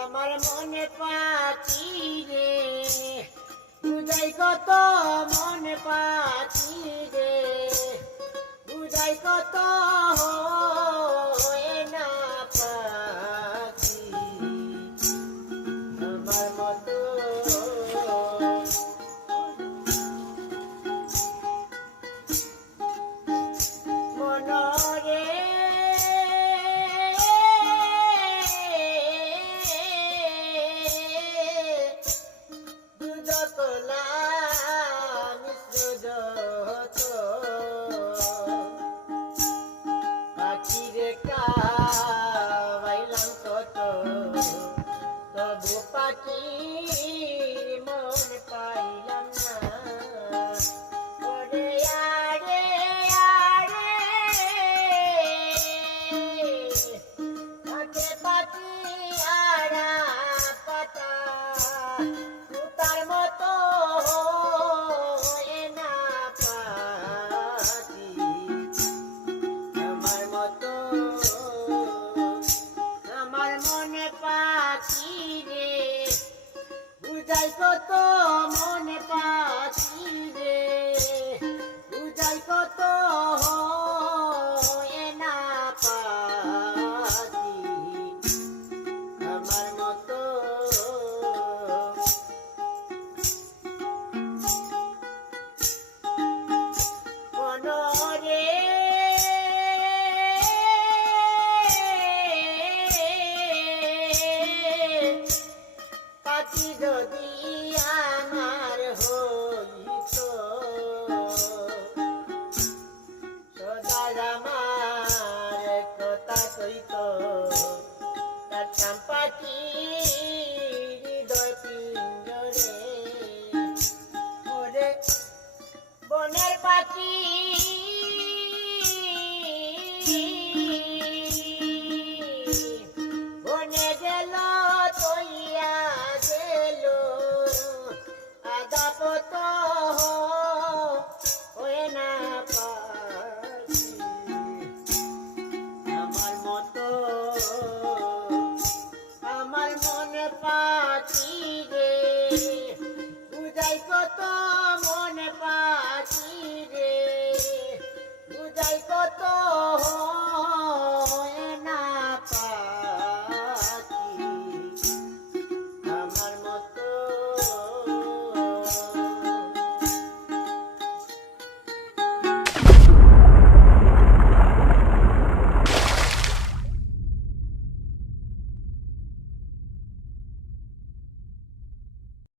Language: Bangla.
আমার মনে পাখি রে বুঝাই কত মনে পাখি রে বুঝাই কত হয় না পাখি আমার মতো মনরে বাইলাম কত তবু পাখির মন পাইলাম না ওরে আরে আরে থাকে পাখি আড়া পাতা তার মতো হয় না পাখি আমার মতো আমার মনে পাখি রে বুঝাই কত মনে পাখি রে বুঝাই কত হয় না পাখি আমার মতো মনরে পাখি যদি আমার হইত সদা আমার কথা কইত